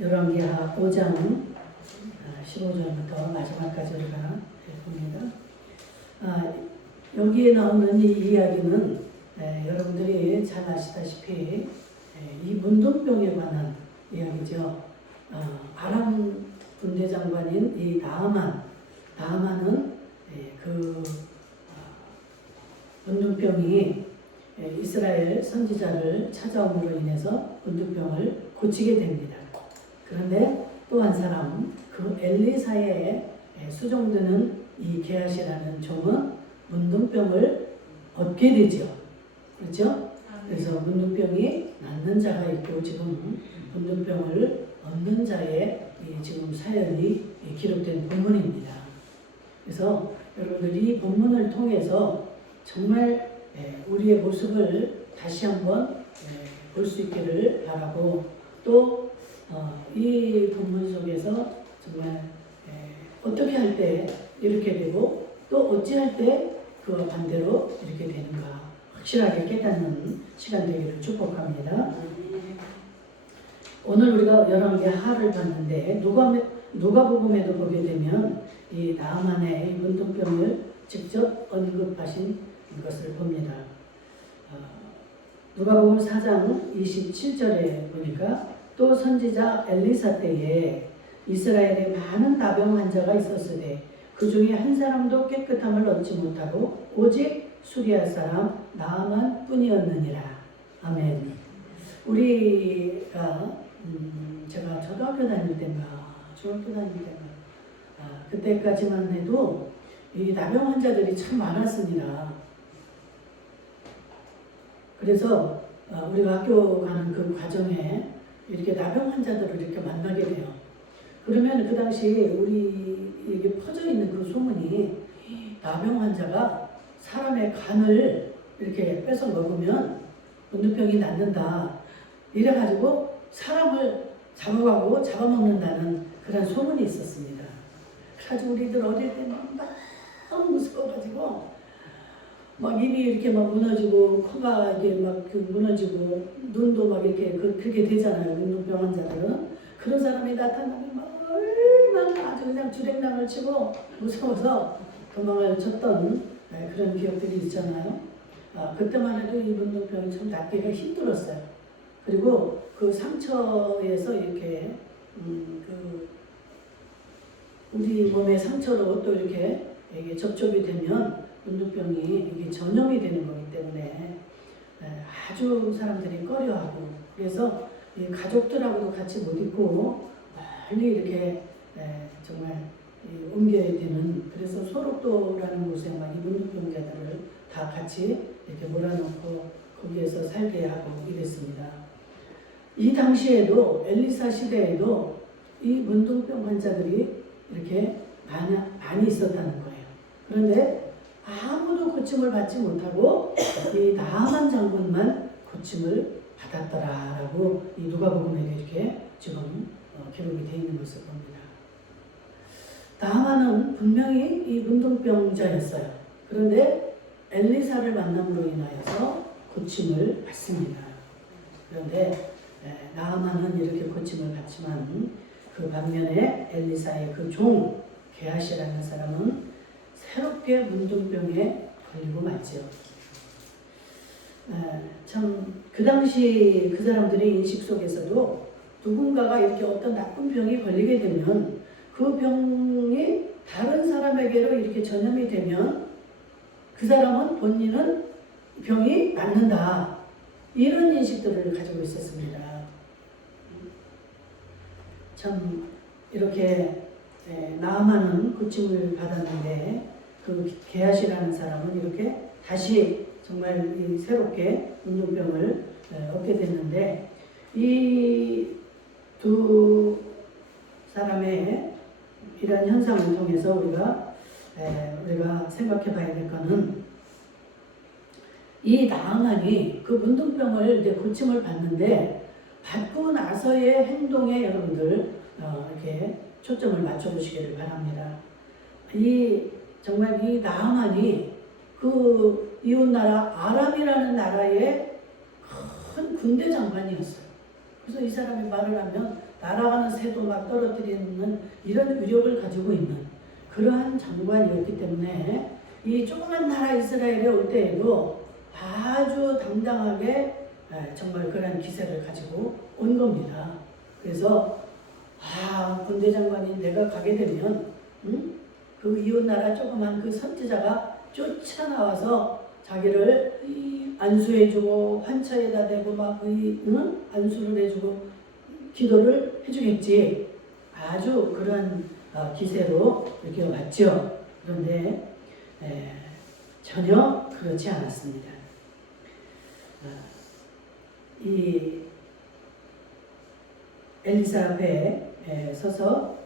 열왕기하 5장 15절부터 마지막까지 우리가 봅니다. 여기에 나오는 이 이야기는 여러분들이 잘 아시다시피 이 문둥병에 관한 이야기죠. 아람 군대 장관인 이 나아만은 그 문둥병이 이스라엘 선지자를 찾아옴으로 인해서 문둥병을 고치게 됩니다. 그런데 또 한 사람, 그 엘리사의 수종되는 이 게하시라는 종은 문둥병을 얻게 되죠. 그렇죠? 그래서 문둥병이 낫는 자가 있고 지금 문둥병을 얻는 자의 지금 사연이 기록된 본문입니다. 그래서 여러분들이 이 본문을 통해서 정말 우리의 모습을 다시 한번 볼 수 있기를 바라고, 또 이 본문 속에서 정말 어떻게 할 때 이렇게 되고 또 어찌할 때 그와 반대로 이렇게 되는가 확실하게 깨닫는 시간 되기를 축복합니다. 오늘 우리가 열왕기하를 봤는데 누가복음에도 보게 되면 이 나아만의 문둥병을 직접 언급하신 것을 봅니다. 누가복음 4장 27절에 보니까 또 선지자 엘리사 때에 이스라엘에 많은 나병 환자가 있었으되 그 중에 한 사람도 깨끗함을 얻지 못하고 오직 수리아 사람 나아만 뿐이었느니라. 아멘. 우리가 제가 초등학교 다닐 때인가 중학교 다닐 때인가 그때까지만 해도 이 나병 환자들이 참 많았습니다. 그래서 우리가 학교 가는 그 과정에 이렇게 나병 환자들을 이렇게 만나게 돼요. 그러면 그 당시 우리에게 퍼져 있는 그 소문이 나병 환자가 사람의 간을 이렇게 뺏어 먹으면 문둥병이 낫는다. 이래가지고 사람을 잡아가고 잡아먹는다는 그런 소문이 있었습니다. 그래가지고 우리들 어릴 때 너무 무서워가지고 막 입이 이렇게 막 무너지고 코가 이게 막 무너지고 눈도 막 이렇게 그렇게 되잖아요. 문둥병 환자들은. 그런 사람이 나타나면 막 얼마나 아주 그냥 주랭랑을 치고 무서워서 도망을 쳤던 그런 기억들이 있잖아요. 그때만 해도 이 문둥병이 참 낫기가 힘들었어요. 그리고 그 상처에서 이렇게 우리 몸의 상처로 또 이렇게 이게 접촉이 되면 문둥병이 이게 전염이 되는 거기 때문에 아주 사람들이 꺼려하고, 그래서 이 가족들하고도 같이 못 있고 멀리 이렇게 정말 옮겨야 되는, 그래서 소록도라는 곳에만 이 문둥병자들을 다 같이 이렇게 몰아넣고 거기에서 살게 하고 이랬습니다. 이 당시에도 엘리사 시대에도 이 문둥병 환자들이 이렇게 많이 있었다는 거예요. 그런데 아무도 고침을 받지 못하고 이 나아만 장군만 고침을 받았더라라고 이 누가복음에 이렇게 지금 기록이 되어 있는 것을 봅니다. 나아만은 분명히 이 문둥병자였어요. 그런데 엘리사를 만남으로 인하여서 고침을 받습니다. 그런데 나아만은 이렇게 고침을 받지만 그 반면에 엘리사의 그 종 게하시라는 사람은 새롭게 문둥병에 걸리고 말죠. 참 그 당시 그 사람들의 인식 속에서도 누군가가 이렇게 어떤 나쁜 병이 걸리게 되면 그 병이 다른 사람에게로 이렇게 전염이 되면 그 사람은 본인은 병이 낫는다. 이런 인식들을 가지고 있었습니다. 참 이렇게 나아만은 고침을 받았는데 그 게하시라는 사람은 이렇게 다시 정말 새롭게 문둥병을 얻게 됐는데, 이 두 사람의 이런 현상을 통해서 우리가 생각해 봐야 될 것은 이 나아만이 그 문둥병을 이제 고침을 받는데 받고 나서의 행동에 여러분들 이렇게 초점을 맞춰 보시기를 바랍니다. 정말 이 나아만이 그 이웃나라 아람이라는 나라의 큰 군대 장관이었어요. 그래서 이 사람이 말을 하면 날아가는 새도 막 떨어뜨리는 이런 위력을 가지고 있는 그러한 장관이었기 때문에 이 조그만 나라 이스라엘에 올 때에도 아주 당당하게 정말 그러한 기세를 가지고 온 겁니다. 그래서 군대 장관이 내가 가게 되면 그 이웃 나라 조그만 그 선지자가 쫓아나와서 자기를 안수해주고 환처에다 대고 막 안수를 해주고 기도를 해주겠지. 아주 그런 기세로 이렇게 왔죠. 그런데 전혀 그렇지 않았습니다. 이 엘리사 앞에 서서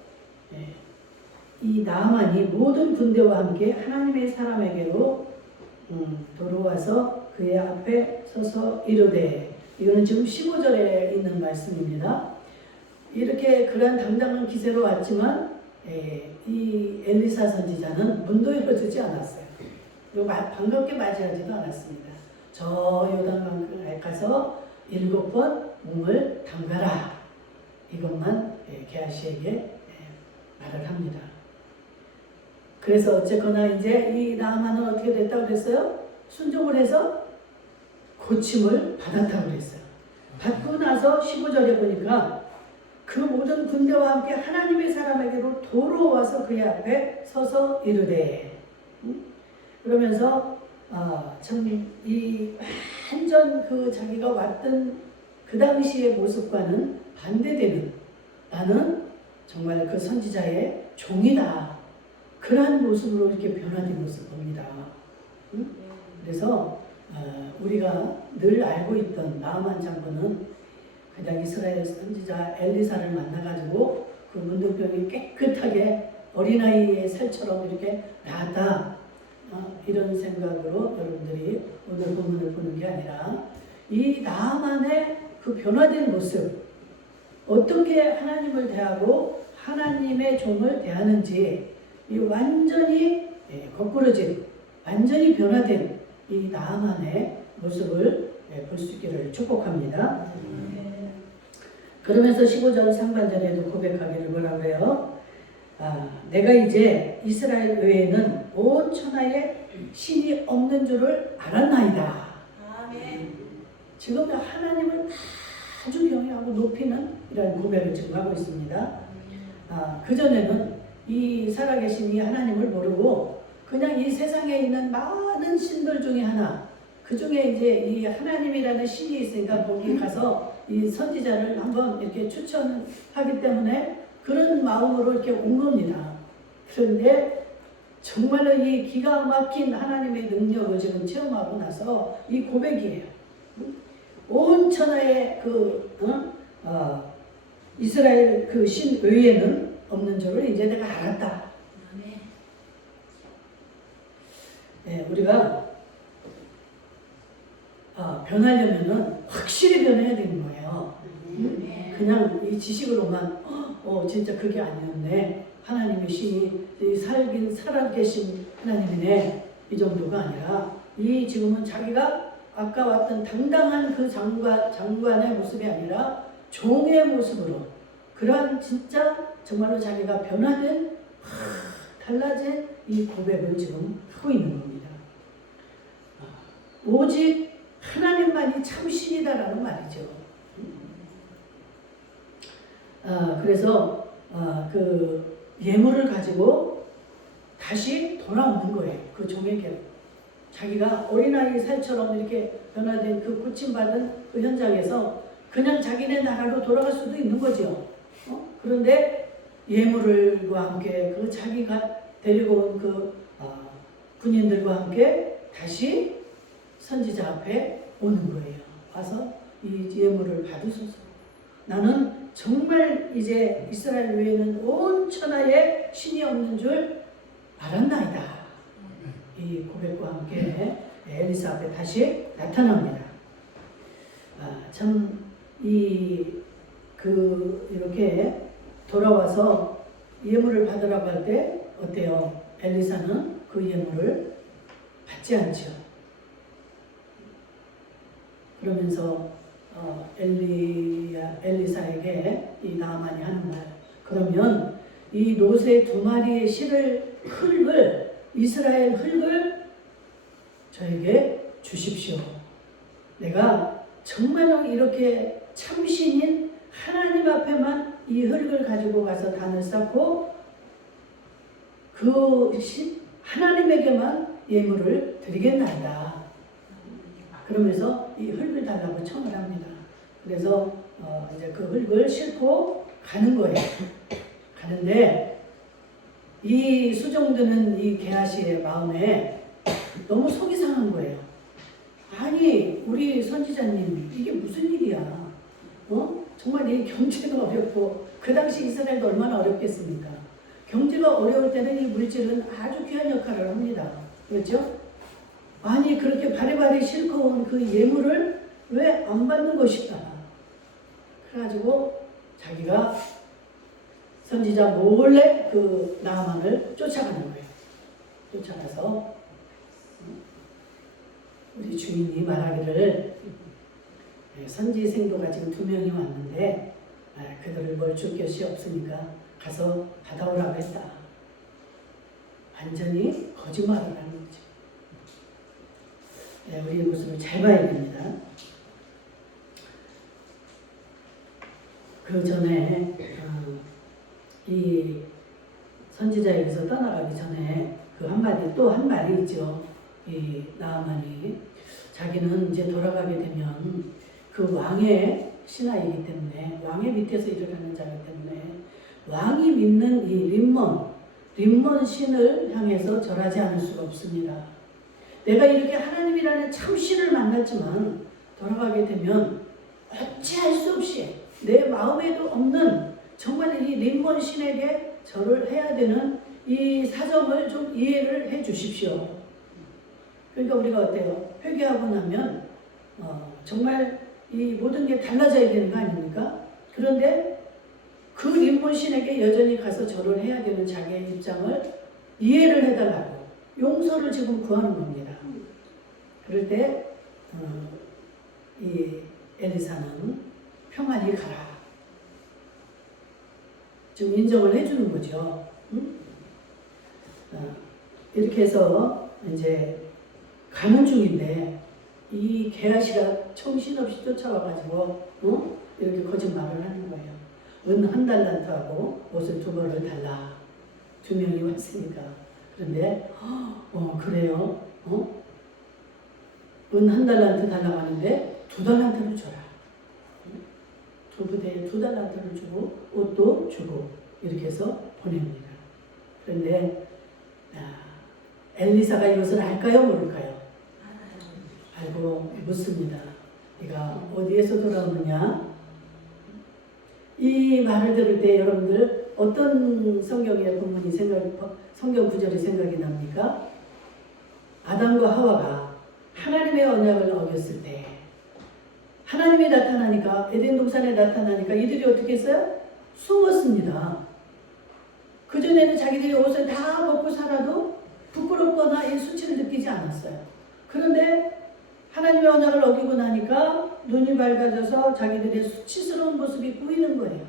이 나아만이 모든 군대와 함께 하나님의 사람에게로 돌아와서 그의 앞에 서서 이르되, 이거는 지금 15절에 있는 말씀입니다. 이렇게 그런 당당한 기세로 왔지만 이 엘리사 선지자는 문도 열어주지 않았어요. 그리고 반갑게 맞이하지도 않았습니다. 저 요단강에 가서 7번 몸을 담가라, 이것만 게하시에게 말을 합니다. 그래서 어쨌거나 이제 이 나아만은 어떻게 됐다고 그랬어요? 순종을 해서 고침을 받았다고 그랬어요. 받고 나서 15절에 보니까 그 모든 군대와 함께 하나님의 사람에게로 돌아와서 그의 앞에 서서 이르되, 그러면서 참 이 완전 그 자기가 왔던 그 당시의 모습과는 반대되는, 나는 정말 그 선지자의 종이다, 그러한 모습으로 이렇게 변화된 모습을 봅니다. 그래서 우리가 늘 알고 있던 나아만 장군은 그냥 이스라엘 선지자 엘리사를 만나가지고 그 문둥병이 깨끗하게 어린아이의 살처럼 이렇게 나았다, 이런 생각으로 여러분들이 오늘 본문을 보는 게 아니라 이 나아만의 그 변화된 모습, 어떻게 하나님을 대하고 하나님의 종을 대하는지, 이 완전히 거꾸러진, 완전히 변화된 이 나아만의 모습을 볼 수 있기를 축복합니다. 그러면서 15절 상반절에도 고백하기를 뭐라고 해요? 내가 이제 이스라엘 외에는 온 천하에 신이 없는 줄을 알았나이다. 아멘. 지금 하나님을 아주 경외하고 높이는 이런 고백을 지금 하고 있습니다. 그전에는 이 살아계신 이 하나님을 모르고 그냥 이 세상에 있는 많은 신들 중에 하나, 그 중에 이제 이 하나님이라는 신이 있으니까 거기 가서 이 선지자를 한번 이렇게 추천하기 때문에 그런 마음으로 이렇게 온 겁니다. 그런데 정말로 이 기가 막힌 하나님의 능력을 지금 체험하고 나서 이 고백이에요. 온 천하의 이스라엘 그 신 외에는 없는 줄을 이제 내가 알았다. 우리가 변하려면은 확실히 변해야 되는 거예요. 그냥 이 지식으로만 진짜 그게 아니었네, 하나님의 신이 살아계신 하나님이네, 이 정도가 아니라 이 지금은 자기가 아까 왔던 당당한 그 장관의 모습이 아니라 종의 모습으로, 그러한 진짜 정말로 자기가 변화된 달라진 이 고백을 지금 하고 있는 겁니다. 오직 하나님만이 참 신이다라는 말이죠. 그래서 그 예물을 가지고 다시 돌아오는 거예요. 그 종에게. 자기가 어린아이 살처럼 이렇게 변화된 그 고침받은 그 현장에서 그냥 자기네 나라로 돌아갈 수도 있는 거죠. 그런데 예물과 함께 그 자기가 데리고 온 그 군인들과 함께 다시 선지자 앞에 오는 거예요. 와서 이 예물을 받으소서. 나는 정말 이제 이스라엘 외에는 온 천하에 신이 없는 줄 알았나이다. 이 고백과 함께 엘리사 앞에 다시 나타납니다. 참 이렇게 돌아와서 예물을 받으라고 할 때 어때요? 엘리사는 그 예물을 받지 않죠. 그러면서 엘리사에게 이 나아만이 하는 말. 그러면 이 노새 2마리의 흙을 이스라엘 흙을 저에게 주십시오. 내가 정말로 이렇게 참신인 하나님 앞에만 이 흙을 가지고 가서 단을 쌓고 하나님에게만 예물을 드리겠나이다. 그러면서 이 흙을 달라고 청을 합니다. 그래서 이제 그 흙을 싣고 가는 거예요. 가는데 이 수종드는 이 게하시의 마음에 너무 속이 상한 거예요. 아니 우리 선지자님 이게 무슨 일이야? 정말 이 경제가 어렵고 그 당시 이스라엘도 얼마나 어렵겠습니까? 경제가 어려울 때는 이 물질은 아주 귀한 역할을 합니다. 그렇죠? 아니 그렇게 바리바리 싣고 온 그 예물을 왜 안 받는 것일까? 그래가지고 자기가 선지자 몰래 그 나아만을 쫓아가는 거예요. 쫓아가서 우리 주인이 말하기를 선지생도가 지금 2명이 왔는데 그들을 뭘 줄 것이 없으니까 가서 받아오라고 했다. 완전히 거짓말을 하는 거죠. 우리의 모습을 잘 봐야 됩니다. 그 전에 이 선지자에게서 떠나가기 전에 그 한마디 또 한 말이 있죠. 이 나아만이 자기는 이제 돌아가게 되면 그 왕의 신하이기 때문에 왕의 밑에서 일을 하는 자이기 때문에 왕이 믿는 이 림몬 신을 향해서 절하지 않을 수가 없습니다. 내가 이렇게 하나님이라는 참 신을 만났지만 돌아가게 되면 어찌할 수 없이 내 마음에도 없는 정말 이 림몬 신에게 절을 해야 되는 이 사정을 좀 이해를 해 주십시오. 그러니까 우리가 어때요? 회개하고 나면 정말 이 모든 게 달라져야 되는 거 아닙니까? 그런데 그 림몬 신에게 여전히 가서 절을 해야 되는 자기의 입장을 이해를 해달라고 용서를 지금 구하는 겁니다. 그럴 때 이 엘리사는 평안히 가라. 지금 인정을 해주는 거죠. 이렇게 해서 이제 가는 중인데 이 게하시가 정신없이 쫓아와가지고 이렇게 거짓말을 하는 거예요. 은 1달란트하고 옷을 2벌을 달라. 2명이 왔으니까. 그런데 그래요? 은 1달란트 달라고 하는데 2달란트를 줘라. 2부대에 2달란트를 주고 옷도 주고 이렇게 해서 보냅니다. 그런데 엘리사가 이것을 알까요? 모를까요? 알고 묻습니다. 네가 어디에서 돌아오느냐? 이 말을 들을 때 여러분들 어떤 성경의 본문이 성경 구절이 생각이 납니까? 아담과 하와가 하나님의 언약을 어겼을 때 하나님이 나타나니까 에덴 동산에 나타나니까 이들이 어떻게 했어요? 숨었습니다. 그전에는 자기들이 옷을 다 벗고 살아도 부끄럽거나 이 수치를 느끼지 않았어요. 그런데 하나님의 언약을 어기고 나니까 눈이 밝아져서 자기들의 수치스러운 모습이 보이는 거예요.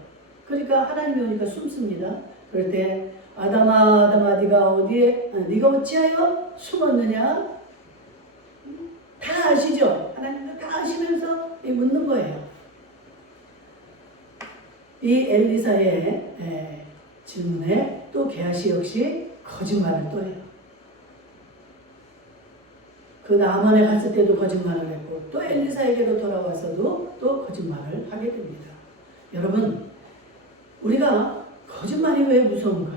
그러니까 하나님이 오니까 숨습니다. 그럴 때 아담아 네가 어찌하여 숨었느냐? 다 아시죠? 하나님도 다 아시면서 묻는 거예요. 이 엘리사의 질문에 또 게하시 역시 거짓말을 또 해요. 그 나아만에 갔을 때도 거짓말을 했고 또 엘리사에게로 돌아와서도 또 거짓말을 하게 됩니다. 여러분, 우리가 거짓말이 왜 무서운가?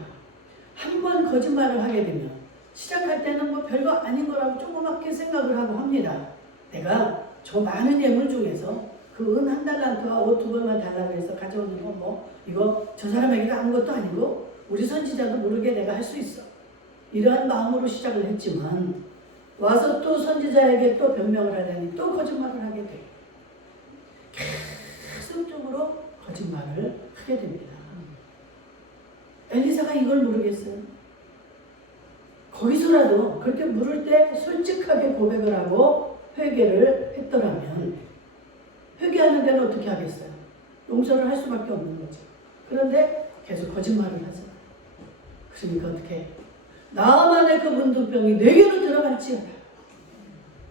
한 번 거짓말을 하게 되면 시작할 때는 뭐 별거 아닌 거라고 조그맣게 생각을 하고 합니다. 내가 저 많은 예물 중에서 그 은 1달란트와 옷 2벌만 달라고 해서 가져오는 거 뭐 이거 저 사람에게도 아무것도 아니고 우리 선지자도 모르게 내가 할 수 있어. 이러한 마음으로 시작을 했지만 와서 또 선지자에게 또 변명을 하려니 또 거짓말을 하게 돼요. 계속적으로 거짓말을 하게 됩니다. 엘리사가 이걸 모르겠어요. 거기서라도 그렇게 물을 때 솔직하게 고백을 하고 회개를 했더라면 회개 회개하는 데는 어떻게 하겠어요? 용서를 할 수밖에 없는 거죠. 그런데 계속 거짓말을 하죠. 그러니까 어떻게? 나만의 그 문둥병이 내게로 들어갈지어다.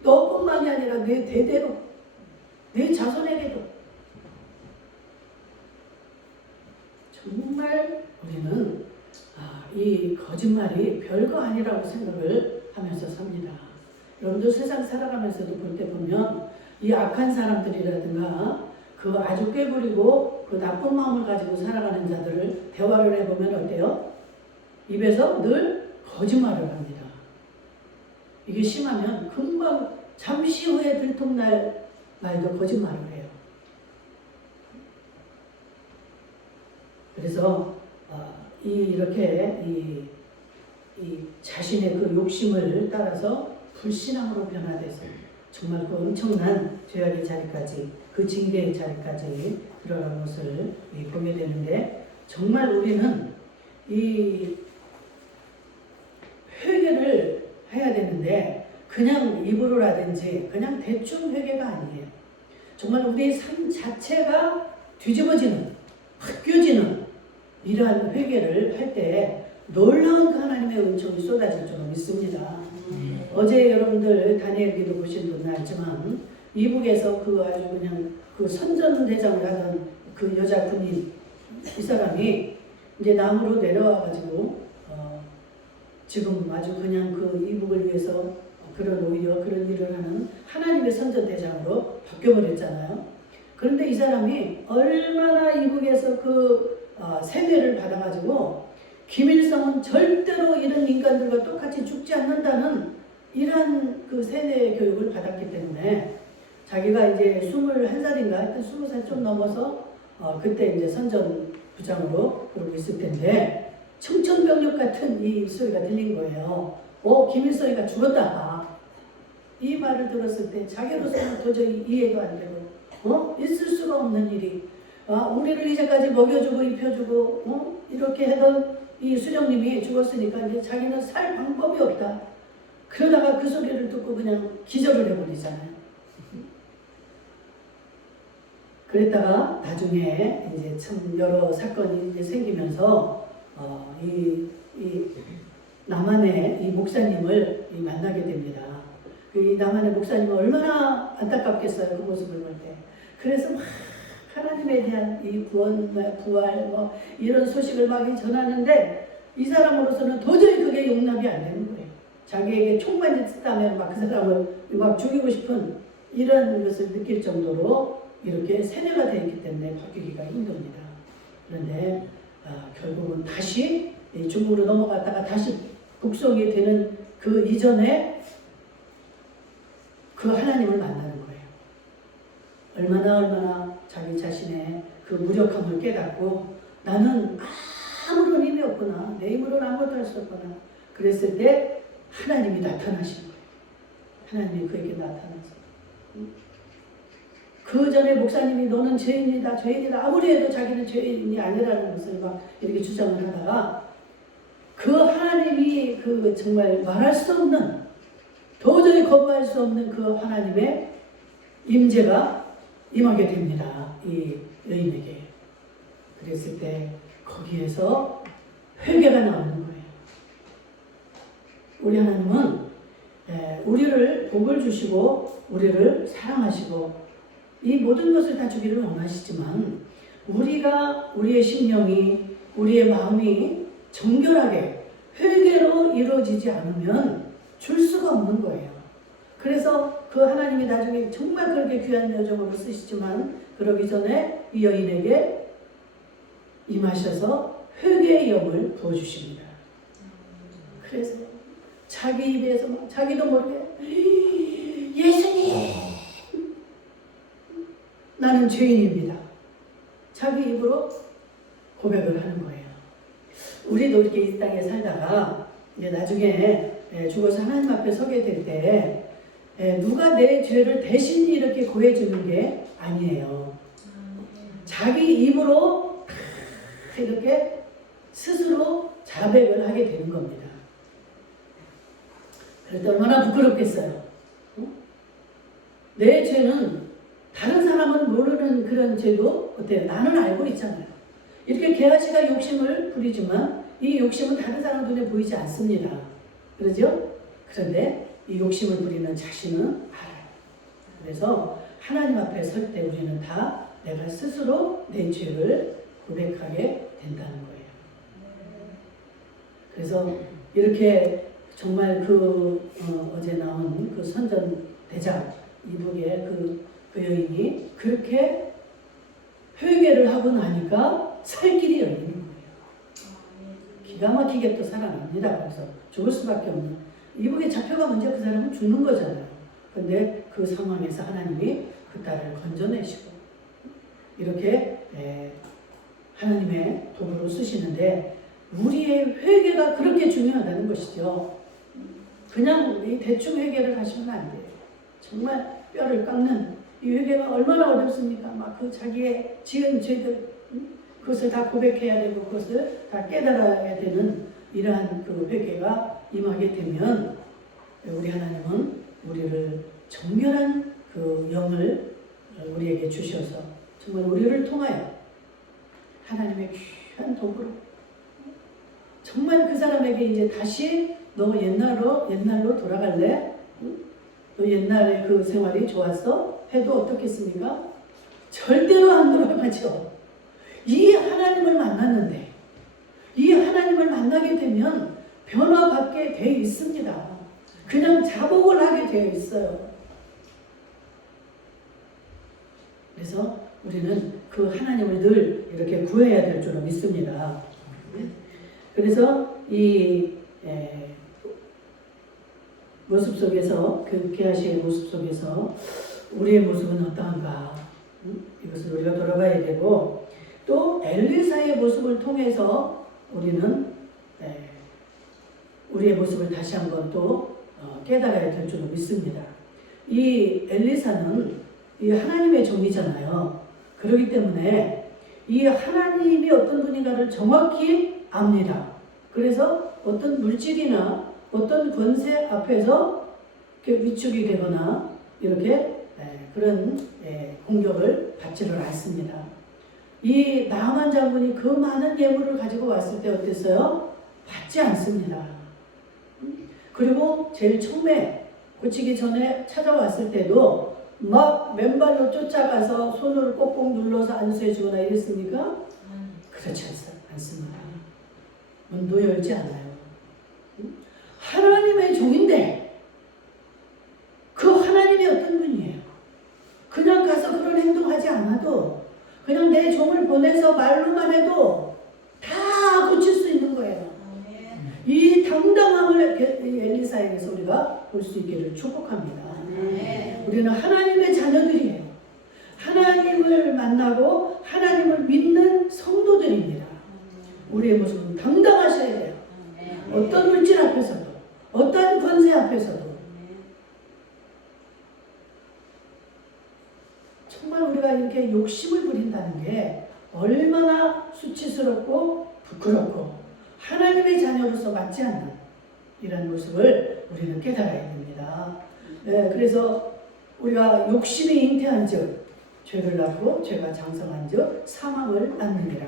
너뿐만이 아니라 내 대대로, 내 자손에게도. 정말 우리는 이 거짓말이 별거 아니라고 생각을 하면서 삽니다. 여러분들 세상 살아가면서도 볼 때 보면 이 악한 사람들이라든가 그 아주 꾀부리고 그 나쁜 마음을 가지고 살아가는 자들을 대화를 해보면 어때요? 입에서 늘 거짓말을 합니다. 이게 심하면 금방 잠시 후에 들통날 말도 거짓말을 해요. 그래서 이렇게 자신의 그 욕심을 따라서 불신앙으로 변화돼서 정말 그 엄청난 죄악의 자리까지, 그 징계의 자리까지 들어간 것을 보게 되는데, 정말 우리는 이 회개를 해야 되는데 그냥 입으로라든지 그냥 대충 회개가 아니에요. 정말 우리 삶 자체가 뒤집어지는, 바뀌어지는 이러한 회개를 할 때 놀라운 하나님의 은총이 쏟아질 줄 믿습니다. 어제 여러분들 다니엘기도 보신 분은 알지만 이북에서 그 아주 그냥 그 선전대장을 하던 그 여자 군인, 이 사람이 이제 남으로 내려와 가지고 지금 아주 그냥 그 이북을 위해서 오히려 그런 일을 하는 하나님의 선전대장으로 바뀌어버렸잖아요. 그런데 이 사람이 얼마나 이북에서 그 세뇌를 받아가지고 김일성은 절대로 이런 인간들과 똑같이 죽지 않는다는 이러한 그 세뇌 교육을 받았기 때문에 자기가 이제 21살인가 하여튼 20살 좀 넘어서 그때 이제 선전부장으로 그러고 있을 텐데 청천벽력 같은 이 소리가 들린 거예요. 김일성이가 죽었다. 이 말을 들었을 때 자기로서는 도저히 이해도 안 되고 있을 수가 없는 일이 우리를 이제까지 먹여주고 입혀주고 이렇게 하던 이 수령님이 죽었으니까 이제 자기는 살 방법이 없다. 그러다가 그 소리를 듣고 그냥 기절을 해버리잖아요. 그랬다가 나중에 이제 참 여러 사건이 이제 생기면서 이 남한의 이 목사님을 만나게 됩니다. 이 남한의 목사님은 얼마나 안타깝겠어요. 그 모습을 볼 때. 그래서 막 하나님에 대한 이 구원, 부활 이런 소식을 막 전하는데 이 사람으로서는 도저히 그게 용납이 안 되는 거예요. 자기에게 총만 있다면 막 그 사람을 막 죽이고 싶은 이런 것을 느낄 정도로 이렇게 세뇌가 되어 있기 때문에 바뀌기가 힘듭니다. 그런데 결국은 다시 중국으로 넘어갔다가 다시 북송이 되는 그 이전에 그 하나님을 만나는 거예요. 얼마나 자기 자신의 그 무력함을 깨닫고 나는 아무런 힘이 없구나. 내 힘으로는 아무것도 할 수 없구나. 그랬을 때 하나님이 나타나신 거예요. 하나님이 그에게 나타나서 그 전에 목사님이 너는 죄인이다 아무리 해도 자기는 죄인이 아니라는 것을 막 이렇게 주장을 하다가 그 하나님이 그 정말 말할 수 없는 도저히 거부할 수 없는 그 하나님의 임재가 임하게 됩니다. 이 여인에게. 그랬을 때 거기에서 회개가 나오는 거예요. 우리 하나님은 우리를 복을 주시고 우리를 사랑하시고 이 모든 것을 다 주기를 원하시지만 우리가 우리의 심령이 우리의 마음이 정결하게 회개로 이루어지지 않으면 줄 수가 없는 거예요. 그래서 그 하나님이 나중에 정말 그렇게 귀한 여정으로 쓰시지만 그러기 전에 이 여인에게 임하셔서 회개의 영을 부어주십니다. 그래서 자기 입에서 막 자기도 모르게 예수님 나는 죄인입니다. 자기 입으로 고백을 하는 거예요. 우리도 이렇게 이 땅에 살다가 이제 나중에 죽어서 하나님 앞에 서게 될 때 누가 내 죄를 대신 이렇게 고해주는 게 아니에요. 자기 입으로 이렇게 스스로 자백을 하게 되는 겁니다. 그럴 때 얼마나 부끄럽겠어요. 내 죄는 다른 사람은 모르는 그런 죄도 어때요? 나는 알고 있잖아요. 이렇게 게하시가 욕심을 부리지만 이 욕심은 다른 사람 눈에 보이지 않습니다. 그러죠? 그런데 이 욕심을 부리는 자신은 알아요. 그래서 하나님 앞에 설 때 우리는 다 내가 스스로 내 죄를 고백하게 된다는 거예요. 그래서 이렇게 정말 어제 나온 그 선전대장 이북의 그 여인이 그렇게 회개를 하고 나니까 살 길이 열리는 거예요. 기가 막히게 또 살아납니다. 그래서 죽을 수밖에 없는. 이북에 잡혀가면 이제 그 사람은 죽는 거잖아요. 근데 그 상황에서 하나님이 그 딸을 건져내시고 이렇게 하나님의 도구로 쓰시는데 우리의 회개가 그렇게 중요하다는 것이죠. 그냥 대충 회개를 하시면 안 돼요. 정말 뼈를 깎는 이 회개가 얼마나 어렵습니까? 막 그 자기의 지은 죄들 그것을 다 고백해야 되고 그것을 다 깨달아야 되는 이러한 그 회개가 임하게 되면 우리 하나님은 우리를 정결한 그 영을 우리에게 주셔서 정말 우리를 통하여 하나님의 귀한 도구로 정말 그 사람에게 이제 다시 너 옛날로 돌아갈래? 너 옛날에 그 생활이 좋았어? 해도 어떻겠습니까? 절대로 안 돌아가죠. 이 하나님을 만났는데 이 하나님을 만나게 되면 변화받게 돼 있습니다. 그냥 자복을 하게 되어 있어요. 그래서 우리는 그 하나님을 늘 이렇게 구해야 될 줄로 믿습니다. 그래서 이 모습 속에서 그 게하시의 모습 속에서 우리의 모습은 어떠한가 이것을 우리가 돌아봐야 되고 또 엘리사의 모습을 통해서 우리는 우리의 모습을 다시 한번 또 깨달아야 될 줄로 믿습니다. 이 엘리사는 이 하나님의 종이잖아요. 그렇기 때문에 이 하나님이 어떤 분인가를 정확히 압니다. 그래서 어떤 물질이나 어떤 권세 앞에서 이렇게 위축이 되거나 이렇게 그런 공격을 받지를 않습니다. 이 나아만 장군이 그 많은 예물을 가지고 왔을 때 어땠어요? 받지 않습니다. 그리고 제일 처음에 고치기 전에 찾아왔을 때도 막 맨발로 쫓아가서 손을 꼭꼭 눌러서 안수해 주거나 이랬습니까? 그렇지 않습니다. 문도 열지 않아요. 하나님의 종인데 그 하나님이 어떤 분이에요? 그냥 가서 그런 행동하지 않아도 그냥 내 종을 보내서 말로만 해도 다 고칠 수 있는 거예요. 이 당당함을 엘리사에게서 우리가 볼 수 있기를 축복합니다. 우리는 하나님의 자녀들이에요. 하나님을 만나고 하나님을 믿는 성도들입니다. 우리의 모습은 당당하셔야 돼요. 어떤 물질 앞에서도 어떤 권세 앞에서도 정말 우리가 이렇게 욕심을 부린다는 게 얼마나 수치스럽고 부끄럽고 하나님의 자녀로서 맞지 않는 이런 모습을 우리는 깨달아야 됩니다. 그래서 우리가 욕심이 잉태한 즉 죄를 낳고 죄가 장성한 즉 사망을 낳느니라.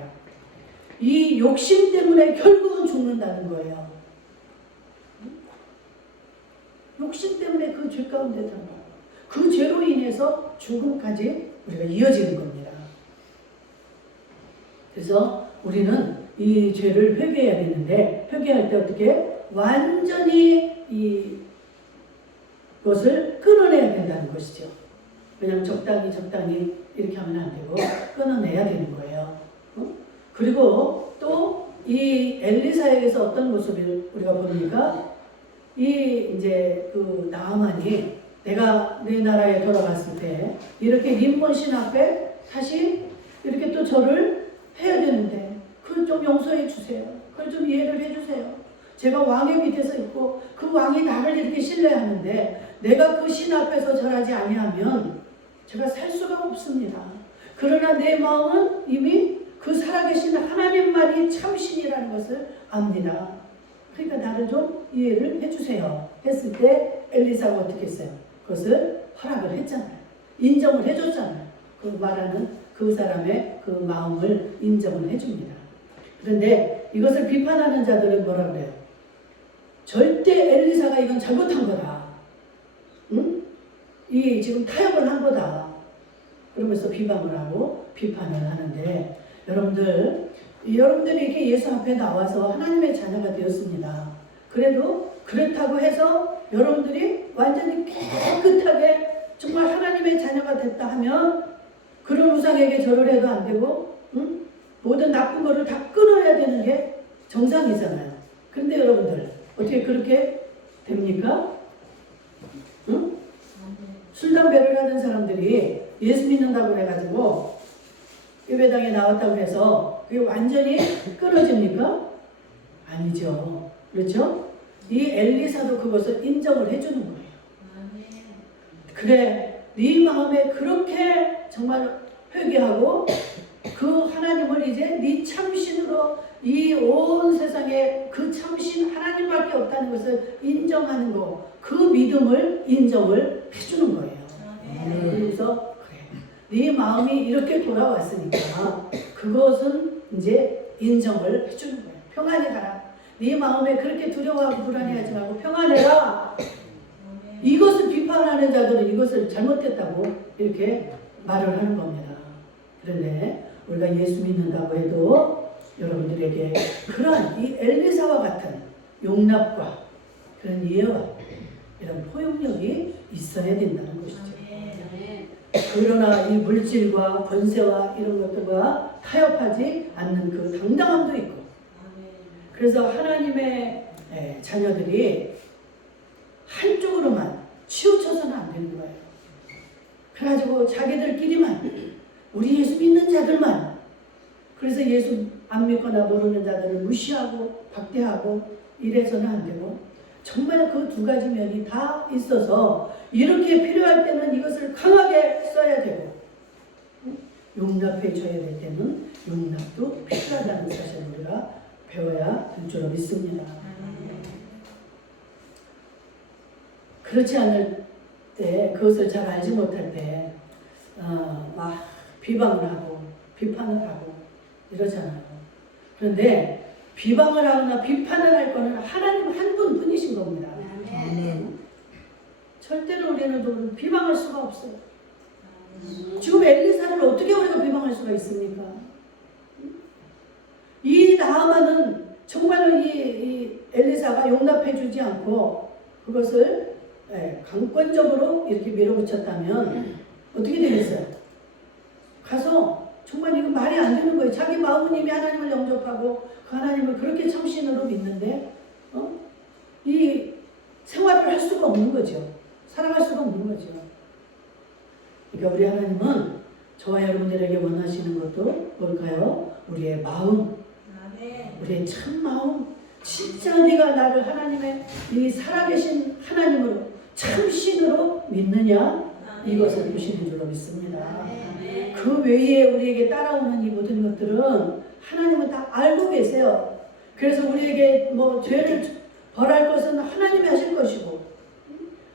이 욕심 때문에 결국은 죽는다는 거예요. 욕심 때문에 그 죄 가운데 들어가요. 그 죄로 인해서 죽음까지 우리가 이어지는 겁니다. 그래서 우리는 이 죄를 회개해야 되는데 회개할 때 어떻게 완전히 이것을 끊어내야 된다는 것이죠. 그냥 적당히 이렇게 하면 안 되고 끊어내야 되는 거예요. 그리고 또 이 엘리사에게서 어떤 모습을 우리가 보니까 이제 그 나아만이 내가 내 나라에 돌아갔을 때 이렇게 림본 신 앞에 다시 이렇게 또 절을 해야 되는데 그걸 좀 용서해 주세요. 그걸 좀 이해를 해 주세요. 제가 왕의 밑에서 있고 그 왕이 나를 이렇게 신뢰하는데 내가 그 신 앞에서 절하지 아니하면 제가 살 수가 없습니다. 그러나 내 마음은 이미 그 살아계신 하나님만이 참신이라는 것을 압니다. 그러니까 나를 좀 이해를 해주세요. 했을 때 엘리사가 어떻게 했어요? 그것을 허락을 했잖아요. 인정을 해줬잖아요. 그 말하는 그 사람의 그 마음을 인정을 해줍니다. 그런데 이것을 비판하는 자들은 뭐라 그래요? 절대 엘리사가 이건 잘못한 거다. 응? 이 지금 타협을 한 거다. 그러면서 비방을 하고 비판을 하는데 여러분들이 이렇게 예수 앞에 나와서 하나님의 자녀가 되었습니다. 그래도 그렇다고 해서 여러분들이 완전히 깨끗하게 정말 하나님의 자녀가 됐다 하면 그런 우상에게 절을 해도 안 되고 모든 나쁜 거를 다 끊어야 되는 게 정상이잖아요. 그런데 여러분들 어떻게 그렇게 됩니까? 응? 술, 담배를 하는 사람들이 예수 믿는다고 해가지고 예배당에 나왔다고 해서 그게 완전히 끊어집니까? 아니죠. 그렇죠? 이 엘리사도 그것을 인정을 해주는 거예요. 그래, 네 마음에 그렇게 정말 회개하고 그 하나님을 이제 네 참신으로 이 온 세상에 그 참신 하나님밖에 없다는 것을 인정하는 거, 그 믿음을 인정을 해주는 거예요. 그래서 그래, 네 마음이 이렇게 돌아왔으니까 그것은 이제 인정을 해주는 거예요. 평안히 가라. 네 마음에 그렇게 두려워하고 불안해하지 말고 평안해라. 이것을 비판하는 자들은 이것을 잘못했다고 이렇게 말을 하는 겁니다. 그런데 우리가 예수 믿는다고 해도 여러분들에게 그런 이 엘리사와 같은 용납과 그런 이해와 이런 포용력이 있어야 된다는 것이죠. 그러나 이 물질과 권세와 이런 것들과 타협하지 않는 그 당당함도 있고, 그래서 하나님의 자녀들이 한쪽으로만 치우쳐서는 안 되는 거예요. 그래가지고 자기들끼리만, 우리 예수 믿는 자들만, 그래서 예수 안 믿거나 모르는 자들을 무시하고 박대하고 이래서는 안 되고, 정말 그 두 가지 면이 다 있어서 이렇게 필요할 때는 이것을 강하게 써야 되고, 용납해 줘야 될 때는 용납도 필요하다는 사실을 우리가 배워야 될 줄 믿습니다. 그렇지 않을 때, 그것을 잘 알지 못할 때, 막 비방을 하고 비판을 하고 이러잖아요. 그런데 비방을 하거나 비판을 할 거는 하나님 한 분뿐이신 겁니다. 절대로 우리는 비방할 수가 없어요. 지금 엘리사를 어떻게 우리가 비방할 수가 있습니까? 이 나아만은 정말로 이 엘리사가 용납해 주지 않고 그것을 강권적으로 이렇게 밀어붙였다면 어떻게 되겠어요? 가서 정말 이거 말이 안 되는 거예요. 자기 마음은 이미 하나님을 영접하고 그 하나님을 그렇게 참신으로 믿는데 이 생활을 할 수가 없는 거죠. 살아갈 수가 없는 거죠. 그러니까 우리 하나님은 저와 여러분들에게 원하시는 것도 뭘까요? 우리의 마음, 우리의 참 마음, 진짜 네가 나를 하나님의 이 살아계신 하나님으로 참신으로 믿느냐, 이것을 보시는 줄로 믿습니다. 그 외에 우리에게 따라오는 이 모든 것들은 하나님은 다 알고 계세요. 그래서 우리에게 뭐 죄를 벌할 것은 하나님이 하실 것이고,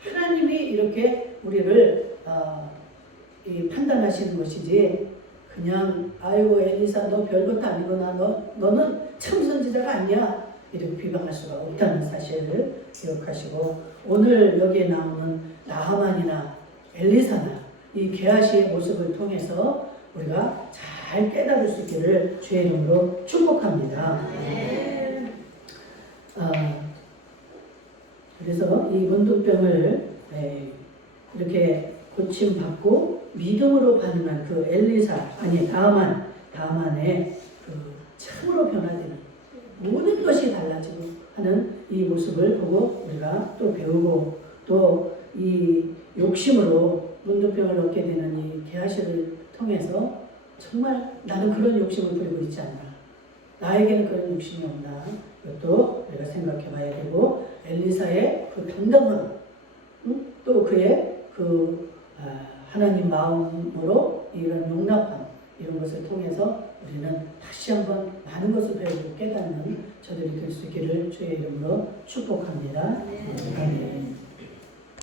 하나님이 이렇게 우리를 판단하시는 것이지, 그냥 아이고 엘리사 너 별것도 아니구나, 너는 참 선지자가 아니야, 이렇게 비방할 수가 없다는 사실을 기억하시고, 오늘 여기에 나오는 나하만이나 엘리사나 이 게하시의 모습을 통해서 우리가 잘 깨달을 수 있기를 주의 이름으로 축복합니다. 그래서 이 문둥병을 이렇게 고침받고 믿음으로 반응한 그 엘리사, 아니 다만의 그 참으로 변화되는 모든 것이 달라지고 하는 이 모습을 보고 우리가 또 배우고, 또 이 욕심으로 문둥병을 얻게 되는 이 게하시를 통해서 정말 나는 그런 욕심을 부리고 있지 않나, 나에게는 그런 욕심이 없나, 이것도 우리가 생각해 봐야 되고, 엘리사의 그 당당함, 또 그의 그 하나님 마음으로 이런 용납함, 이런 것을 통해서 우리는 다시 한번 많은 것을 배우고 깨닫는 저들이 될 수 있기를 주의 이름으로 축복합니다. 아멘.